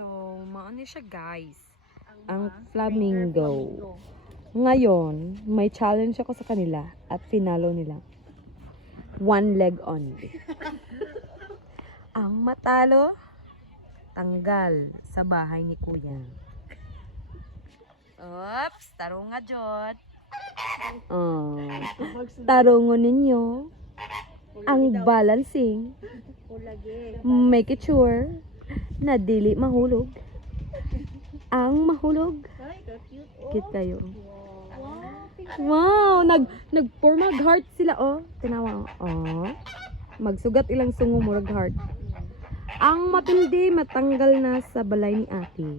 So, maano siya guys. Ang flamingo. Ngayon, may challenge ako sa kanila at finalo nila. One leg only. Ang matalo, tanggal sa bahay ni Kuya. Oops, taro nga Jod. Tarungon ninyo ang balancing. Make it sure na dili mahulog. Ang mahulog. Cute kayo. Wow, nagforma heart sila oh. Tinawa oh. Magsugat ilang sungo murag heart. Ang matindi matanggal na sa balay ni ate.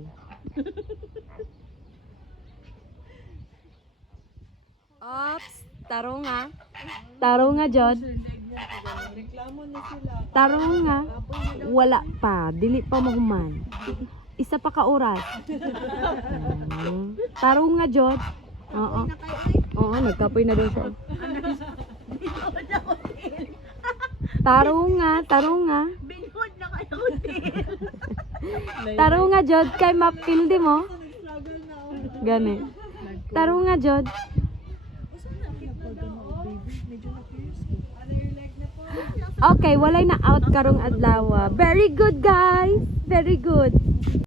Ops, taro nga. Taro nga, Jod. Taro nga. Wala pa, dili pa mahuman. Isa pa ka oras. Taro nga, Jod. Oo. Oo, nagkapoy na doon siya. Taro nga, taro nga. Binhod na kayo hotel. Taro nga, Jod, kay mapildi mo. Gani. Taro nga, Jod. Okay, walay na out karong adlaw. Very good, guys. Very good.